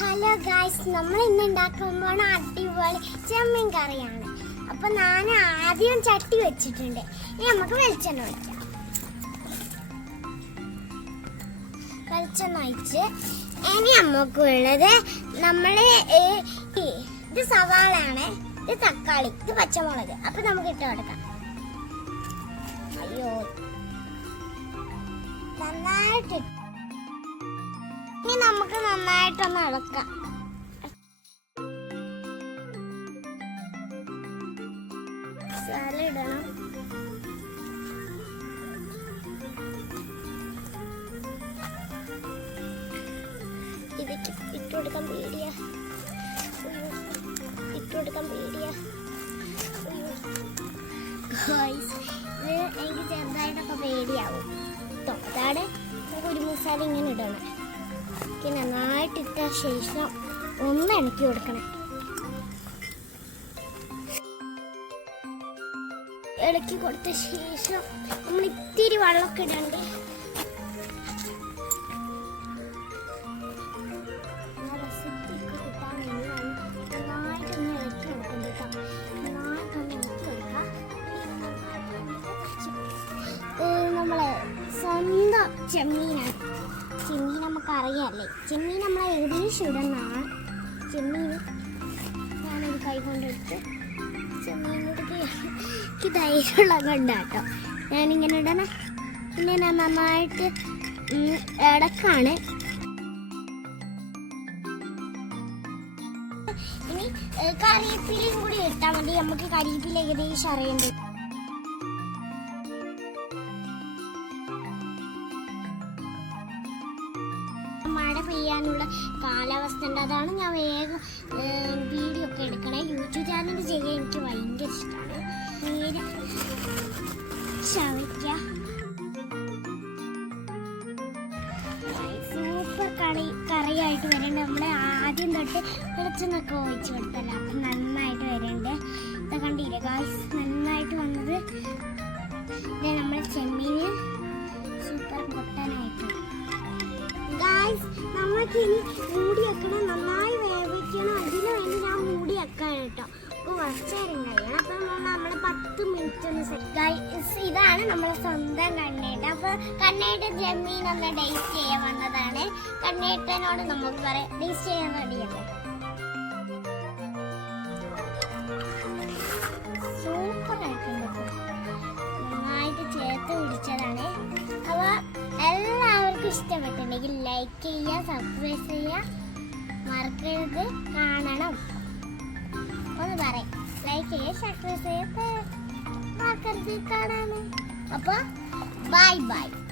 Hello guys നമ്മൾ ഇന്ന് ഉണ്ടാക്കാൻ പോണ അടിപൊളി ചെമ്മീൻ കറിയാണ്. അപ്പൊ ഞാൻ ആദ്യം ചട്ടി വെച്ചിട്ടുണ്ട്. ഇനി നമുക്ക് വെളിച്ചെണ്ണ ഒഴിക്കാം. വെളിച്ചെണ്ണ ഒഴിച്ച് ഇനി നമുക്കുള്ളത് ഈ, ഇത് സവാളയാണ് ഇത് തക്കാളി ഇത് പച്ചമുളക്. അപ്പൊ നമുക്ക് ഇട്ട് കൊടുക്കാം. അയ്യോ. നന്നായിട്ട് നമുക്ക് നന്നായിട്ടൊന്ന് ഇളക്കാം. ഇത് എനിക്ക് ചെറുതായിട്ടൊക്കെ പേടിയാവും. അതാണ് ഒരു മസാല ഇങ്ങനെ ഇടണം. ഒക്കെ നന്നായിട്ട് ഇട്ട ശേഷം ഒന്ന് ഇണക്കി കൊടുക്കണം. ഇളക്കി കൊടുത്ത ശേഷം നമ്മൾ ഇത്തിരി വെള്ളമൊക്കെ ഇടണ്ടേ? ഇളക്കി ഇളക്കി നമ്മളെ സ്വന്തം ചെമ്മീനാണ്. ചെമ്മീൻ നമുക്ക് അറിയാല്ലേ ചെമ്മീൻ നമ്മൾ ഏകദേശം ഇടുന്നതാണ് ചെമ്മീൻ ഞാനൊരു കൈ കൊണ്ടെടുത്ത് ചെമ്മീൻ കൊടുക്കുകയാണ് എനിക്ക് ധൈര്യമുള്ള കൊണ്ടാട്ടോ. ഞാനിങ്ങനെ ഇടണം. പിന്നെ ഞാൻ നന്നായിട്ട് ഇടക്കാണ്. ഇനി കറിവേപ്പിലയും കൂടി ഇട്ടാൽ മതി. നമുക്ക് കരിവേപ്പില ഏകദേശം അറിയേണ്ടത്. പെയ്യാനുള്ള കാലാവസ്ഥ ഉണ്ട്. അതാണ് ഞാൻ വേഗം വീഡിയോ ഒക്കെ എടുക്കണേ. യൂട്യൂബ് ചാനൽ ചെയ്യാൻ എനിക്ക് ഭയങ്കര ഇഷ്ടമാണ് നേരെ ശവിക്ക സൂപ്പർ കറി കറിയായിട്ട് വരേണ്ട. നമ്മളെ ആദ്യം തൊട്ട് കുറച്ചൊന്നൊക്കെ ഒഴിച്ചു കൊടുത്തല്ലോ. അപ്പം നന്നായിട്ട് ഇനി മൂടി വെക്കണം നന്നായി വേവിക്കണം. അതിന് വേണ്ടി ഞാൻ മൂടി വെക്കാൻ കേട്ടോ. അപ്പോൾ അപ്പം നമ്മൾ പത്ത് മിനിറ്റ് ഇതാണ് നമ്മളെ സ്വന്തം കണ്ണേട്ട അപ്പോൾ കണ്ണേട്ടൻ ജമീൻ ഒന്ന് ഡേറ്റ് ചെയ്യാൻ വന്നതാണ്. കണ്ണേട്ടനോട് നമുക്ക് പറയാം ഡേറ്റ് ചെയ്യാൻ റെഡിയല്ലേ സൂപ്പർ ആയിട്ടുണ്ട് നന്നായിട്ട് ചേർത്ത് പിടിച്ചതാണ്. അപ്പോൾ എല്ലാവർക്കും ഇഷ്ടപ്പെട്ടിട്ടുണ്ടെങ്കിൽ ലൈക്ക് ചെയ്യുക സബ്സ്ക്രൈബ് ചെയ്യുക. മറക്കരുത് കാണണം. ഒന്ന് പറയാം. ലൈക്ക് ചെയ്യുക സബ്സ്ക്രൈബ് ചെയ്യുക. മറക്കരുത് കാണാൻ അപ്പോൾ ബൈ ബൈ